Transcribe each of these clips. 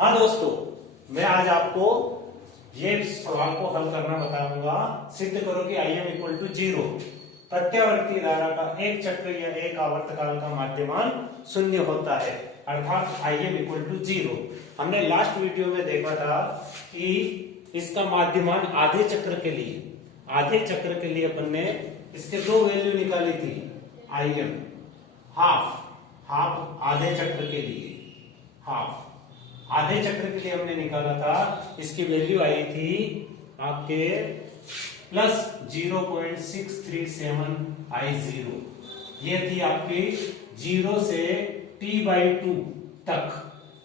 हाँ दोस्तों, मैं आज आपको ये सवाल को हल करना बताऊंगा। सिद्ध करो कि आई एम इक्वल टू 0, प्रत्यावर्ती धारा का एक चक्र या एक आवर्तकाल का माध्यमान शून्य होता है, अर्थात आई एम इक्वल टू 0। हमने लास्ट वीडियो में देखा था कि इसका माध्यमान आधे चक्र के लिए अपन ने इसके दो वैल्यू निकाली थी। आई एम हाफ आधे चक्र के लिए, आधे चक्र के लिए हमने निकाला था। इसकी वैल्यू आई थी आपके प्लस 0.637 I0। ये थी आपकी 0 से T/2 तक,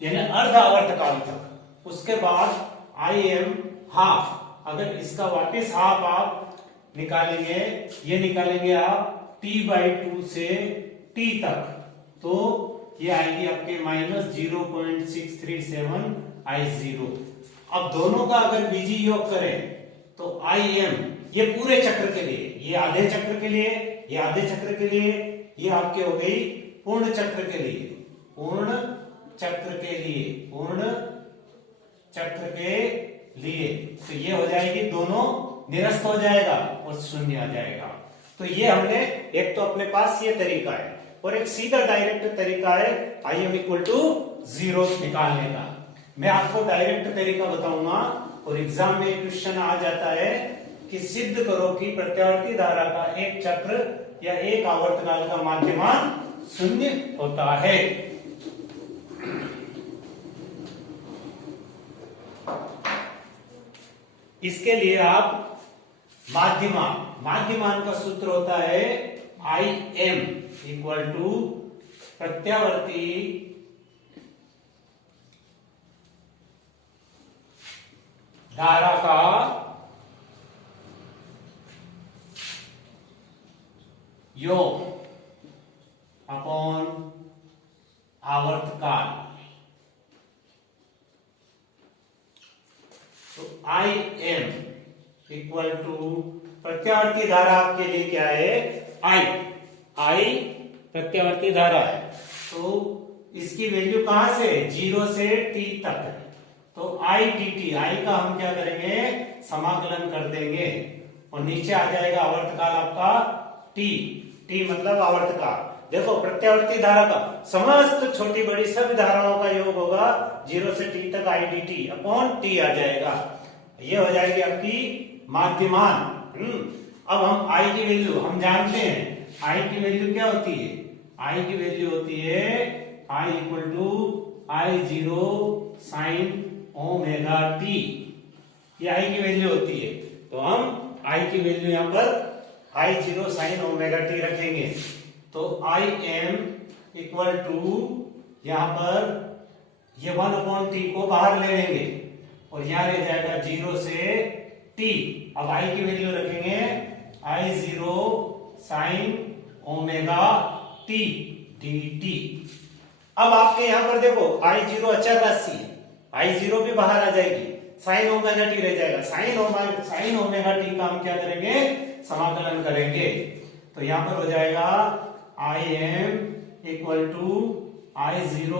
यानी अर्ध आवर्तकाल तक। उसके बाद आई एम हाफ, अगर इसका वापस हाफ आप निकालेंगे, ये निकालेंगे आप T/2 से T तक, तो ये आएगी आपके माइनस 0.637 I0। अब दोनों का अगर बीजी योग करें तो आई एम, ये पूरे चक्र के लिए, ये आधे चक्र के लिए, ये आधे चक्र के लिए, ये आपके हो गई पूर्ण चक्र के लिए, पूर्ण चक्र के लिए, तो ये हो जाएगी, दोनों निरस्त हो जाएगा और शून्य आ जाएगा। तो ये हमने, एक तो अपने पास ये तरीका है और एक सीधा डायरेक्ट तरीका है आई एम इक्वल टू 0 निकालने का। मैं आपको डायरेक्ट तरीका बताऊंगा और एग्जाम में क्वेश्चन आ जाता है कि सिद्ध करो कि प्रत्यावर्ती धारा का एक चक्र या एक आवर्तकाल का माध्यमान शून्य होता है। इसके लिए आप माध्यमान का सूत्र होता है आई एम इक्वल टू प्रत्यावर्ती धारा का योग अपॉन आवर्तकाल। तो आई एम इक्वल टू प्रत्यावर्ती धारा आपके लिए क्या है, आई प्रत्यावर्ती धारा है, तो इसकी वैल्यू कहां से, 0 से T तक है। तो आई dt, आई का हम क्या करेंगे, समाकलन कर देंगे और नीचे आ जाएगा आवर्तकाल आपका T मतलब आवर्तकाल। देखो प्रत्यावर्ती धारा का समस्त छोटी बड़ी सभी धाराओं का योग होगा 0 से T तक आई dt अपॉन T आ जाएगा। ये हो जाएगी आपकी माध्यमान। अब हम आई की वैल्यू हम जानते हैं, आई की वैल्यू क्या होती है, आई की वैल्यू होती है I equal to I0 sine omega t, ये आई की वैल्यू होती है। तो हम आई की वैल्यू यहां पर I0 साइन ओमेगा t रखेंगे। तो आई एम इक्वल टू, यहां पर ये 1/t को बाहर ले लेंगे और यहां रह जाएगा 0 से t। अब आई की वैल्यू रखेंगे I0 sine omega t dt। अब आपके यहां पर देखो I0 अचर राशि है, I0 भी बाहर आ जाएगी, साइन ओमेगा t रह जाएगा। साइन ओमेगा t का हम क्या करेंगे, समाकलन करेंगे। तो यहां पर हो जाएगा I m equal to I0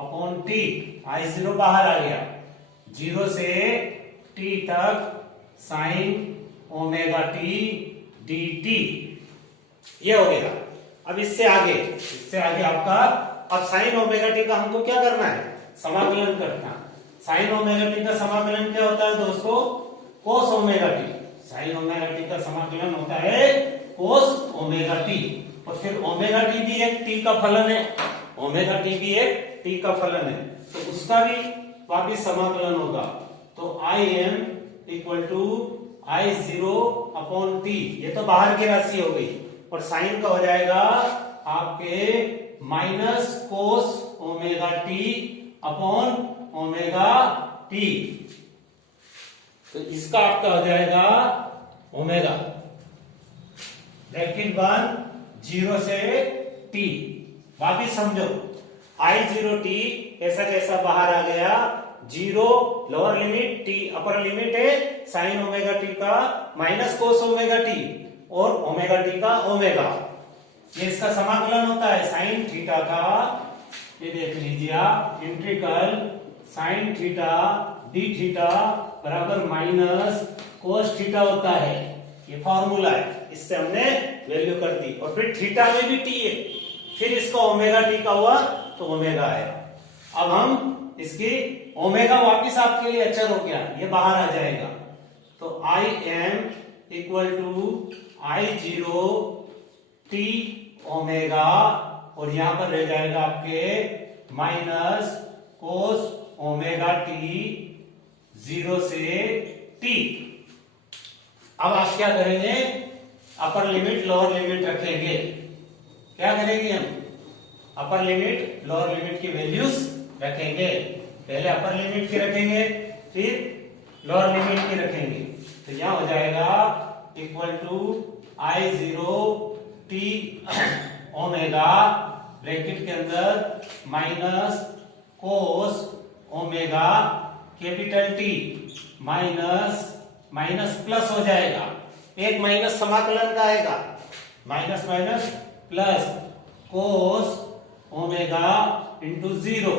upon t, I0 बाहर आ गया, 0 से t तक साइन ओमेगा t dt, ये हो गया। अब इससे आगे आपका, अब साइन ओमेगा टी का हमको क्या करना है, समाकलन करना। साइन ओमेगा टी का समाकलन क्या होता है दोस्तों, कोस omega T. Sign omega T का समाकलन होता है कोस ओमेगा टी, और फिर ओमेगा टी भी एक टी का फलन है, ओमेगा टी भी एक टी का फलन है, तो उसका भी वापिस समाकलन होगा। तो I m equal to I0 upon t, ये तो बाहर की राशि हो गई, और साइन का हो जाएगा आपके minus cos omega T upon omega T. तो इसका आपका हो जाएगा ओमेगा, ब्रैकेट बंद, 0 से t। वापिस समझो, I0 t ऐसा कैसा बाहर आ गया, 0 lower limit, t upper limit है, साइन ओमेगा टी का माइनस कोस ओमेगा टी और ओमेगा टी का ओमेगा, ये इसका समाकलन होता है साइन थीटा का। ये देख लीजिए आप, integral sine theta D theta बराबर माइनस कोस थीटा होता है। ये फॉर्मूला है, इससे हमने वैल्यू कर दी। और फिर थीटा में भी टी है, फिर इसका ओमेगा टी का हुआ तो ओमेगा आएगा। अब हम इसकी ओमेगा वापिस आपके लिए अचर हो गया, ये बाहर आ जाएगा। तो I m equal to I zero t omega, और यहां पर रह जाएगा आपके माइनस कोस ओमेगा टी 0 से टी। अब आप क्या करेंगे, अपर लिमिट लोअर लिमिट रखेंगे। क्या करेंगे हम, अपर लिमिट लोअर लिमिट की वैल्यूज रखेंगे। पहले अपर लिमिट की रखेंगे, फिर लोअर लिमिट की रखेंगे। तो यहां हो जाएगा equal to I zero t omega bracket के अंदर minus cos omega capital T minus minus plus हो जाएगा, एक माइनस समाकलन का आएगा, minus minus plus cos omega into 0।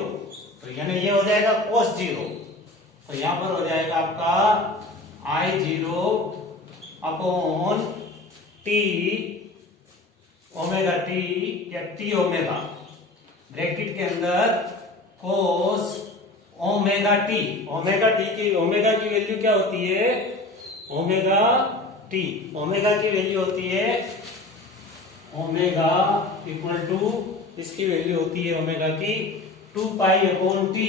तो यानी ये हो जाएगा कोस 0। तो यहां पर हो जाएगा आपका I zero upon t omega t या टी ओमेगा ब्रैकेट के अंदर कोस ओमेगा टी। ओमेगा की वैल्यू क्या होती है, ओमेगा की वैल्यू होती है ओमेगा इक्वल टू, इसकी वैल्यू होती है ओमेगा की 2 पाई अपॉन टी।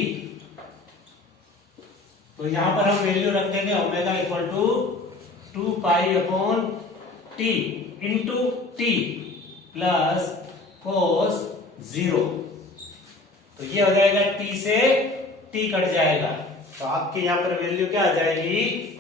तो यहां पर हम वैल्यू रख देंगे omega equal to 2 pi upon t into t plus cos 0। तो ये हो जाएगा टी से टी कट जाएगा, तो आपके यहां पर वैल्यू क्या आ जाएगी,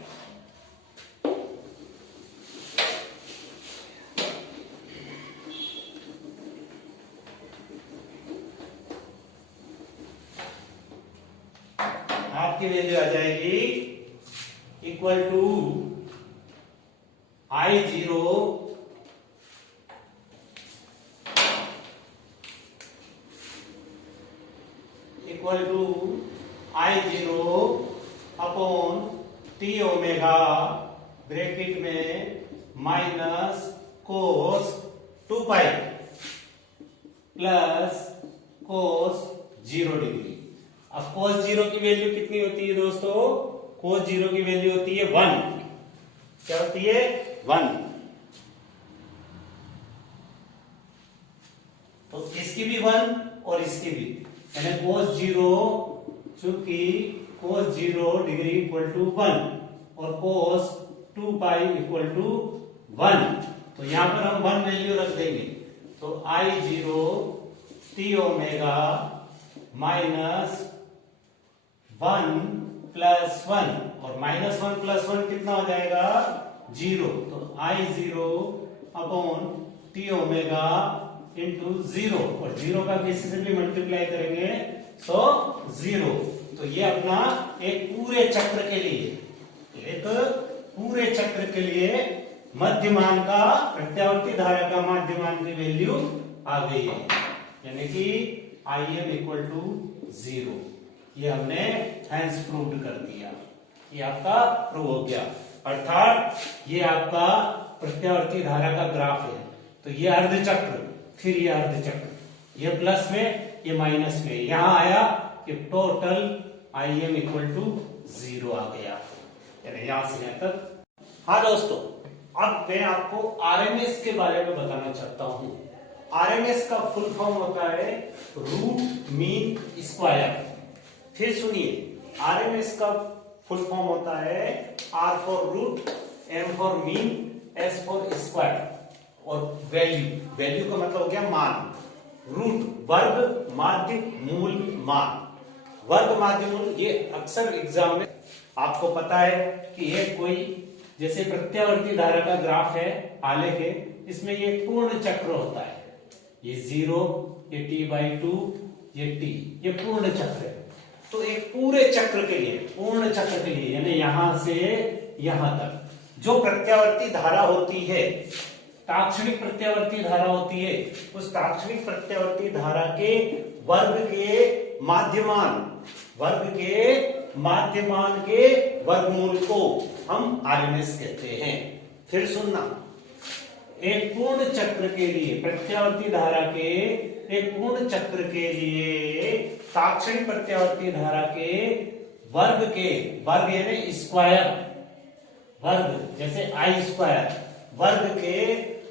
आपकी वैल्यू आ जाएगी equal to I zero equal to I zero upon t omega bracket में minus cos 2 pi plus cos 0 degree. अब कोस 0 की वैल्यू कितनी होती है दोस्तों, कोस 0 की वैल्यू होती है 1। क्या होती है, 1। तो इसकी भी 1 और इसकी भी, यानी कोस 0, चूंकि कोस 0 डिग्री इक्वल टू 1 और कोस 2 पाई इक्वल टू 1, तो यहां पर हम 1 वैल्यू रख देंगे। तो I zero t omega minus 1 plus 1, और माइनस 1 प्लस 1 कितना हो जाएगा, 0। तो I zero upon t omega into 0, और 0 का किसी से भी मल्टीप्लाई करेंगे तो 0। तो ये अपना एक पूरे चक्र के लिए मध्यमान का, प्रत्यावर्ती धारा का मध्यमान की वैल्यू आ गई है, यानी कि आई एम इक्वल टू 0। ये हमने हेंस प्रूव्ड कर दिया, ये आपका प्रूव हो गया। अर्थात ये आपका प्रत्यावर्ती धारा का ग्राफ है। तो ये अर्धचक्र, फिर ये अर्धचक्र, ये प्लस में ये माइनस में, यहां आया कि total I m equal to 0 आ गया, यानी यहां से यहां तक। हाँ दोस्तों, अब मैं आपको आरएमएस के बारे में बताना चाहता हूं। आरएमएस का फुल फॉर्म होता है रूट मीन स्क्वायर। फिर सुनिए, आरएमएस का फुल फॉर्म होता है R for root, M for mean, S for square, और वैल्यू का मतलब हो गया मान। रूट वर्ग, माध्य, मूल, मान। वर्ग, माध्य, मूल, ये अक्सर एग्जाम में आपको पता है कि ये कोई जैसे प्रत्यावर्ती धारा का ग्राफ है आलेख है, इसमें ये पूर्ण चक्र होता है। ये 0, ये t/2, ये t, ये पूर्ण चक्र है। तो एक पूरे चक्र के लिए, पूर्ण चक्र के लिए, यानी यहां से यहां तक जो प्रत्यावर्ती धारा होती है, ताक्षणिक प्रत्यावर्ती धारा होती है, उस ताक्षणिक प्रत्यावर्ती धारा के वर्ग के माध्यमान, वर्ग के माध्यमान के वर्गमूल को हम आरएमएस कहते हैं। फिर सुनना, एक पूर्ण चक्र के लिए, प्रत्यावर्ती धारा के एक पूर्ण चक्र के लिए ताक्षणिक प्रत्यावर्ती धारा के वर्ग यानी स्क्वायर, वर्ग जैसे आई स्क्वायर, वर्ग के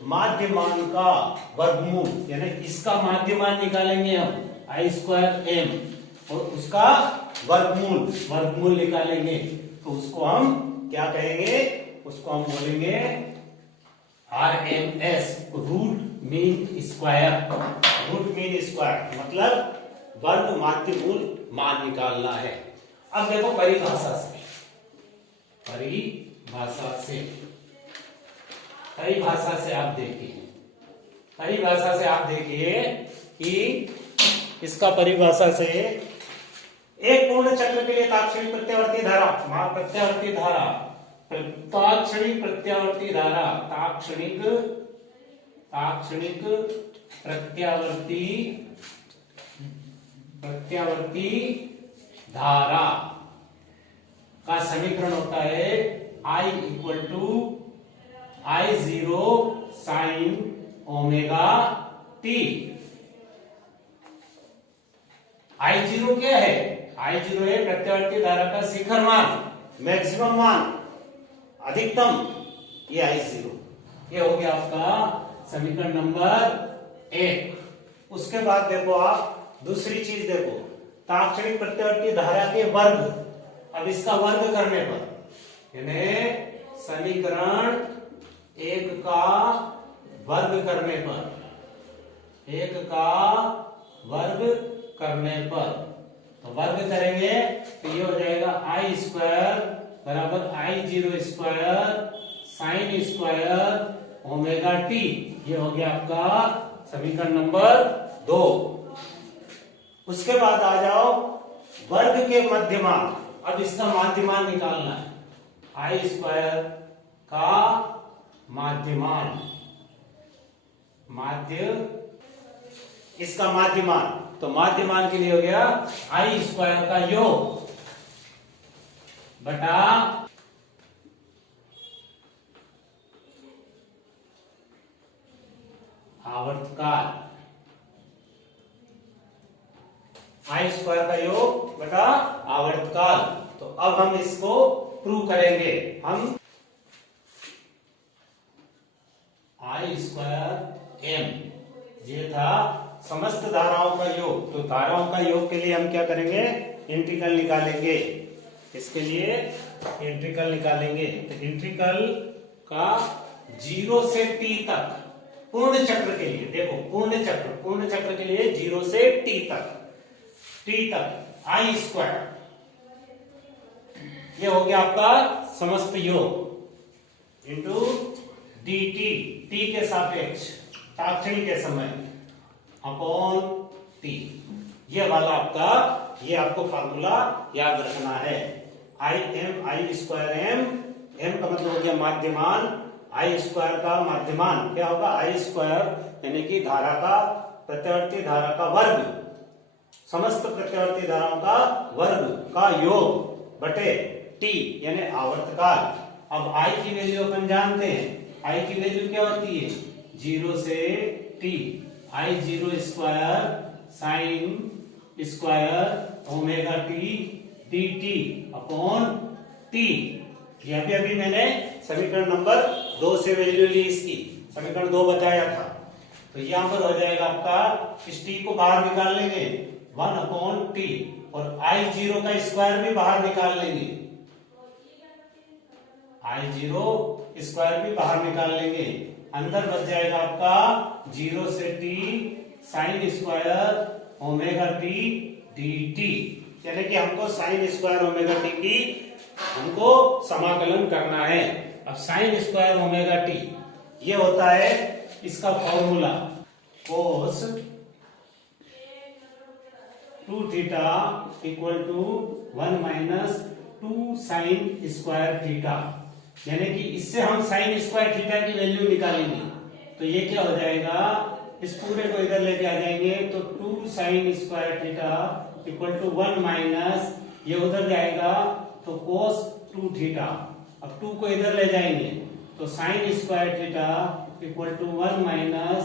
माध्यमान का वर्गमूल, यानी इसका माध्यमान निकालेंगे हम आई स्क्वायर एम, और उसका वर्गमूल निकालेंगे, तो उसको हम क्या कहेंगे, उसको हम बोलेंगे RMS, root mean square. Root mean square मतलब वर्ग माध्यमूल मान निकालना है। अब देखो परिभाषा से आप देखिए कि इसका परिभाषा से एक पूर्ण चक्र के लिए ताक्षणिक प्रत्यावर्ती धारा, ताक्षणिक प्रत्यावर्ती धारा का समीकरण होता है I equal to I0 sine omega t। I0 क्या है? I0 है प्रत्यावर्ती धारा का शिखर मान, मैक्सिमम मान, अधिकतम, ये I0। ये हो गया आपका समीकरण नंबर 1। उसके बाद देखो आप दूसरी चीज देखो, ताक्षणिक प्रत्यावर्ती धारा के वर्ग। अब इसका वर्ग करने पर, यानी समीकरण 1 का वर्ग करने पर, तो वर्ग करेंगे तो ये हो जाएगा आई स्क्वायर बराबर I0 square sine square omega T. ये हो गया आपका समीकरण नंबर 2। उसके बाद आ जाओ वर्ग के मध्यमान। अब इसका माध्यमान निकालना है, आई स्क्वायर का माध्यमान, इसका माध्यमान, तो माध्यमान के लिए हो गया आई स्क्वायर का योग बटा आवर्तकाल, आई स्क्वायर का योग बटा आवर्तकाल। तो अब हम इसको प्रूव करेंगे। हम आई स्क्वायर एम, ये था समस्त धाराओं का योग, तो धाराओं का योग के लिए हम क्या करेंगे, इंटीग्रल निकालेंगे। इसके लिए इंटीग्रल निकालेंगे, तो इंटीग्रल का 0 से t तक पूर्ण चक्र के लिए, देखो पूर्ण चक्र के लिए 0 से t तक आई स्क्वायर, ये हो गया आपका समस्त योग इंटू dt, t के सापेक्ष ताक्षणिक के समय अपॉन t। ये वाला आपका, ये आपको फार्मूला याद रखना है। आई स्क्वायर एम का मतलब हो गया माध्यमान, आई स्क्वायर का माध्यमान क्या होगा, आई स्क्वायर यानी कि धारा का, प्रत्यावर्ती धारा का वर्ग, समस्त प्रत्यावर्ती धाराओं का वर्ग का योग बटे टी यानी आवर्तकाल। अब आई की वैल्यू अपन जानते हैं, आई की वैल्यू क्या होती है, 0 से T, I0 square sine square omega T dt upon T. यह भी अभी मैंने समीकरण नंबर 2 से वैल्यू ली, इसकी समीकरण 2 बताया था। तो यहां पर हो जाएगा आपका, इस टी को बाहर निकाल लेंगे 1 अपॉन टी, और I0 का स्क्वायर भी बाहर निकाल लेंगे, I0 स्क्वायर भी बाहर निकाल लेंगे। अंदर बच जाएगा आपका 0 से t sine square omega T dt, यानी कि हमको साइन स्क्वायर ओमेगा टी की हमको समाकलन करना है। अब साइन स्क्वायर ओमेगा टी ये होता है इसका formula, cos 2 theta equal to 1 minus 2 sine square theta, यानी कि इससे हम साइन स्क्वायर थीटा की वैल्यू निकालेंगे। तो ये क्या हो जाएगा, इस पूरे को इधर लेके आ जाएंगे, तो 2 sine square theta equal to 1 minus ये उधर जाएगा तो cos 2 थीटा, अब 2 को इधर ले जाएंगे तो sin square theta equal to 1 minus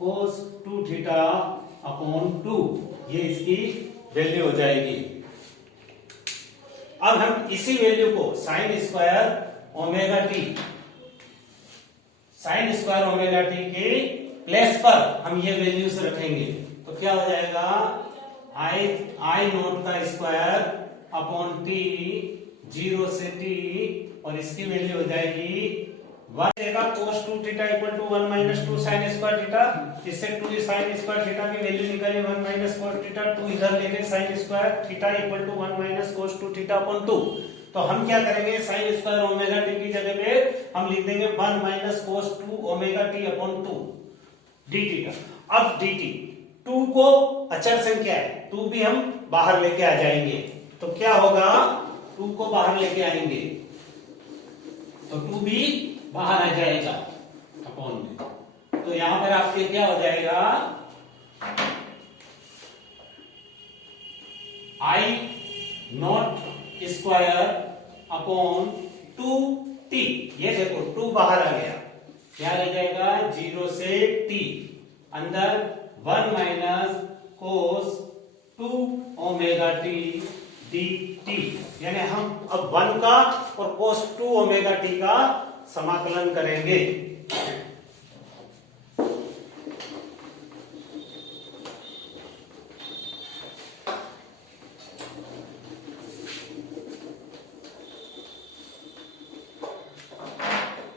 cos 2 theta upon 2, ये इसकी वैल्यू हो जाएगी। अब हम इसी वैल्यू को sin स्क्वायर ओमेगा टी के प्लेस पर हम ये वैल्यूज रखेंगे तो क्या हो जाएगा, आई नोट का स्क्वायर अपॉन टी 0 से टी, और इसकी वैल्यू हो जाएगी 1 देगा cos 2 theta equal to 1 minus 2 sin square theta, इससे 2 sin स्क्वायर थीटा की वैल्यू निकाली 1 माइनस cos थीटा, 2 इधर ले गए sin square theta equal to 1 minus cos 2 theta upon 2। तो हम क्या करेंगे, sin स्क्वायर ओमेगा टी की जगह पे हम लिख देंगे 1 minus cos 2 omega T upon 2 dt का। अब dt 2 को अचर संख्या है, 2 भी हम बाहर लेके आ जाएंगे तो क्या होगा, 2 को बाहर लेके आएंगे तो 2 भी बाहर आ जाएगा अपॉन में, तो यहां पर आपके क्या हो जाएगा, आई नॉट स्क्वायर अपॉन 2t, ये देखो 2 बाहर आ गया, क्या रह जाएगा 0 से t, अंदर 1 minus cos 2 omega T dt, यानी हम अब 1 का और cos 2 ओमेगा टी का समाकलन करेंगे।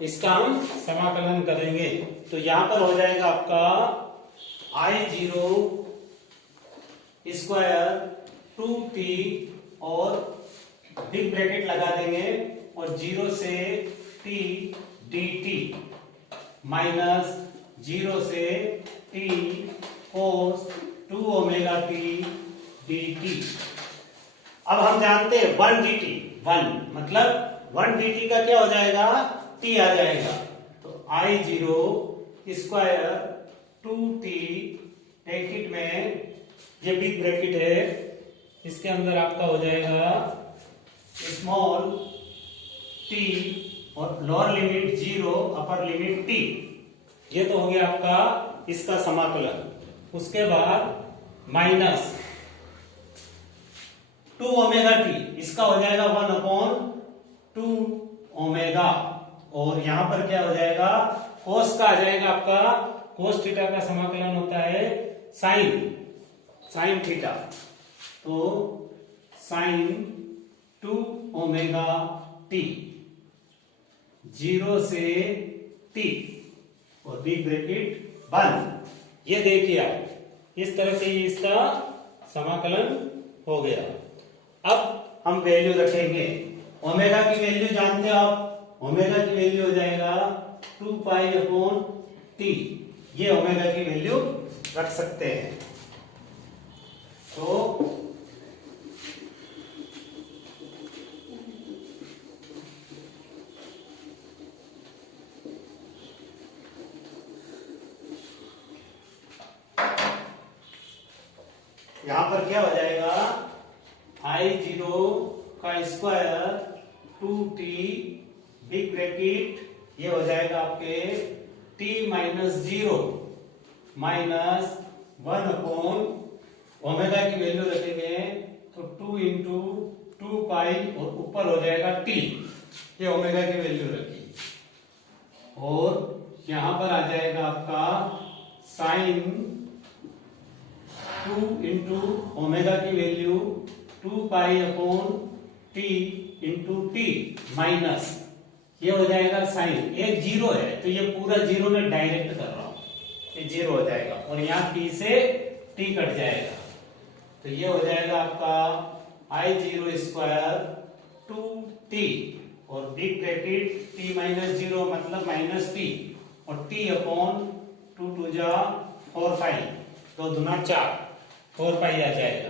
इसका हम समाकलन करेंगे तो यहां पर हो जाएगा आपका I0 स्क्वायर 2t और बिग ब्रैकेट लगा देंगे और 0 से t dt माइनस 0 से t cos 2 omega t dt। अब हम जानते हैं 1 dt, 1 मतलब 1 dt का क्या हो जाएगा, t आ जाएगा, तो I0 स्क्वायर 2t ब्रैकेट में ये बिग ब्रैकेट है, इसके अंदर आपका हो जाएगा स्मॉल t और lower limit 0 upper limit t, ये तो हो गया आपका इसका समाकलन। उसके बाद माइनस 2 ओमेगा टी, इसका हो जाएगा 1 अपॉन 2 ओमेगा, और यहां पर क्या हो जाएगा, कोस का आ जाएगा आपका, कोस थीटा का समाकलन होता है साइन थीटा, तो साइन 2 ओमेगा टी 0 से t और बिग ब्रैकेट 1, ये देखिए आप इस तरह से इसका समाकलन हो गया। अब हम वैल्यू रखेंगे, ओमेगा की वैल्यू जानते हो आप, ओमेगा की वैल्यू हो जाएगा 2 पाई अपॉन टी, ये ओमेगा की वैल्यू रख सकते हैं। तो यहां पर क्या हो जाएगा, I0 का स्क्वायर 2t बिग ब्रैकेट, ये हो जाएगा आपके t minus 0 minus 1 upon omega की वैल्यू रखेंगे तो 2 इंटू 2 पाई और ऊपर हो जाएगा t, ये ओमेगा की वैल्यू रखी, और यहां पर आ जाएगा आपका साइन 2 इंटू ओमेगा की value 2 pi upon t into T minus, ये हो जाएगा साइन, एक 0 है तो ये पूरा 0 में डायरेक्ट कर रहा हूं, ये 0 हो जाएगा, और यहाँ t से t कट जाएगा, तो ये हो जाएगा आपका I0 स्क्वायर 2t और बिग ब्रैकेट t माइनस 0 मतलब माइनस t और t अपॉन 2 2 जा 4 पाई, 2 दूना 4, 4 पाई आ जाएगा।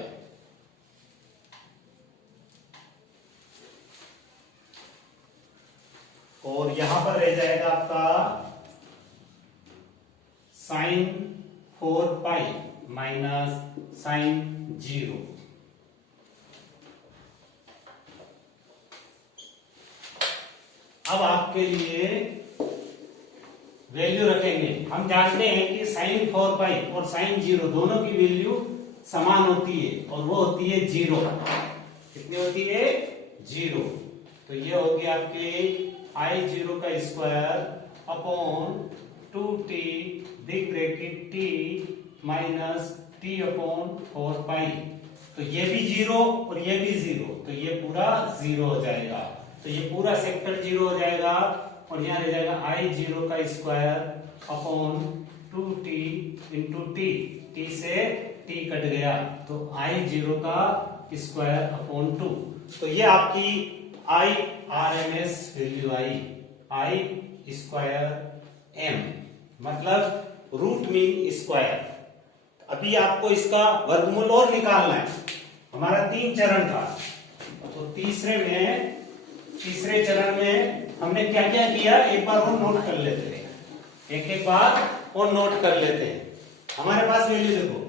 और यहां पर रह जाएगा आपका साइन 4 पाई माइनस साइन 0, अब आपके लिए वैल्यू रखेंगे। हम जानते हैं कि साइन 4 पाई और साइन 0 दोनों की वैल्यू समान होती है और वो होती है 0। कितनी होती है? 0। तो ये होगी आपके I0 का square upon 2t big bracket t minus t upon 4 पाई। तो ये भी 0 और ये भी 0, तो ये पूरा 0 हो जाएगा। तो ये पूरा सेक्टर 0 हो जाएगा और यहाँ रह जाएगा I0 का square upon 2t into t से t कट गया तो I0 का स्क्वायर अपॉन 2। तो ये आपकी IRMS वैल्यू आई स्क्वायर m, मतलब रूट मीन स्क्वायर। अभी आपको इसका वर्गमूल और निकालना है। हमारा 3 चरण था, तो तीसरे चरण में हमने क्या क्या किया एक बार और नोट कर लेते हैं। एक बार और नोट कर लेते हैं। हमारे पास वैल्यू देखो,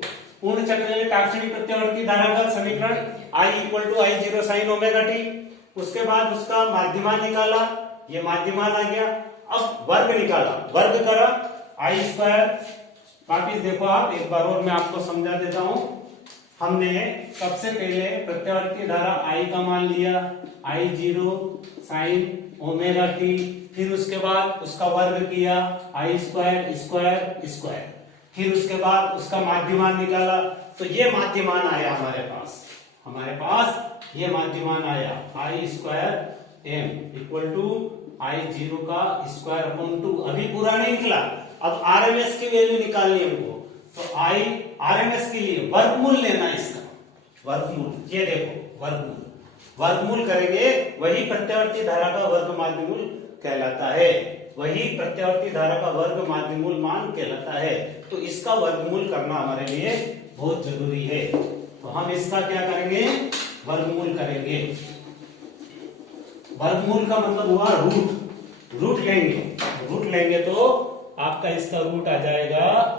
पूर्ण चक्र के तात्क्षणिक प्रत्यावर्ती धारा का समीकरण I equal to I0 sine omega t. उसके बाद उसका माध्यमान निकाला, ये माध्यमान आ गया। अब वर्ग निकाला, वर्ग करा I स्क्वायर। वापिस देखो आप, एक बार और मैं आपको समझा देता हूं। हमने सबसे पहले प्रत्यावर्ती धारा I का मान लिया I0 साइन ओमेगा टी, फिर उसके बाद उसका वर्ग किया I स्क्वायर स्क्वायर स्क्वायर, फिर उसके बाद उसका माध्यमान निकाला। तो ये माध्यमान आया हमारे पास ये माध्यमान आया I square m equal to I0 का स्क्वायर अपॉन 2। अभी पूरा नहीं निकला, अब RMS की वैल्यू निकालनी है हमको। तो RMS के लिए वर्गमूल लेना है इसका, वर्गमूल। ये देखो वर्गमूल करेंगे, वही प्रत्यावर्ती धारा का वर्ग माध्यमूल कहलाता है, वही प्रत्यावर्ती धारा का वर्ग माध्यमूल मान कहलाता है। तो इसका वर्गमूल करना हमारे लिए बहुत जरूरी है। तो हम इसका क्या करेंगे? वर्गमूल करेंगे। वर्गमूल का मतलब हुआ रूट लेंगे तो आपका इसका रूट आ जाएगा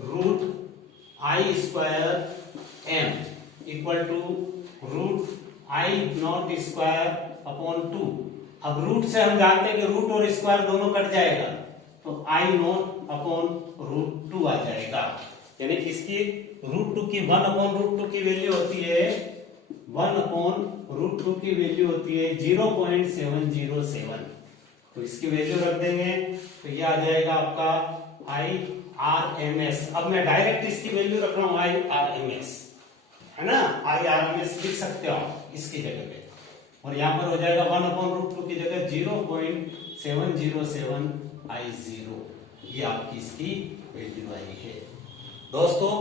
root I square m equal to root I not square upon 2। अब रूट से हम जानते हैं कि रूट और स्क्वायर दोनों कट जाएगा, तो I नॉट अपॉन रूट 2 आ जाएगा। यानी इसकी रूट 2 की 1 अपॉन रूट 2 की वैल्यू होती है 1 अपॉन रूट 2 की वैल्यू होती है 0.707। तो इसकी वैल्यू रख देंगे तो ये आ जाएगा आपका IRMS। अब मैं डायरेक्ट इसकी वैल्यू रख रहा हूं IRMS, है ना? IRMS लिख सकते हो आप इसकी जगह पे, और यहां पर हो जाएगा 1 अपॉन रूट 2 की जगह 0.707 I0। ये आपकी इसकी वैल्यू आई है। दोस्तों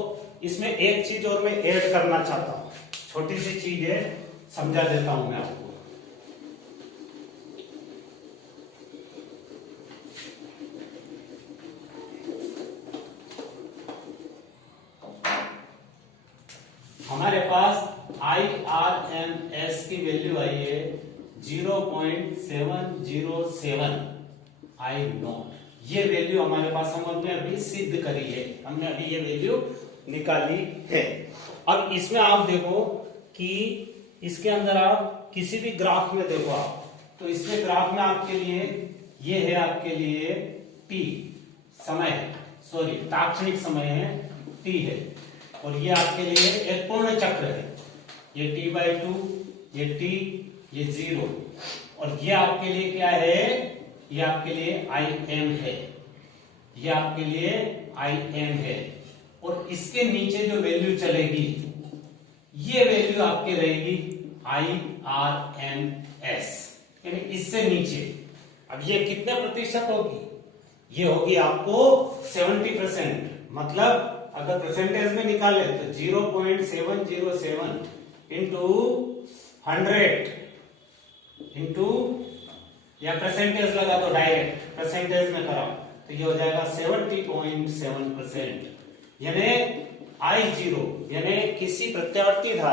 इसमें एक चीज और मैं ऐड करना चाहता हूं, छोटी सी चीज है, समझा देता हूं मैं आपको। हमारे पास IRMS की वैल्यू आई है 0.707 I नॉट। ये वैल्यू हमारे पास हमने अभी सिद्ध करी है, हमने अभी ये वैल्यू निकाली है। अब इसमें आप देखो कि इसके अंदर आप किसी भी ग्राफ में देखो आप, तो इसमें ग्राफ में आपके लिए ये है, आपके लिए t समय है, सॉरी तात्क्षणिक समय है t है, और ये आपके लिए एक पूर्ण चक्र है, ये t/2, ये t, ये 0, और ये आपके लिए क्या है? ये आपके लिए Im है, ये आपके लिए Im है। और इसके नीचे जो वैल्यू चलेगी ये वैल्यू आपके रहेगी IRMS, यानी इससे नीचे। अब ये कितने प्रतिशत होगी? ये होगी आपको 70%। मतलब अगर परसेंटेज में निकाले तो 0.707 इंटू 100 इंटू, या परसेंटेज लगा तो डायरेक्ट परसेंटेज में करा तो ये हो जाएगा 70.7%। यानी I0 यानी किसी प्रत्यावर्ती धारा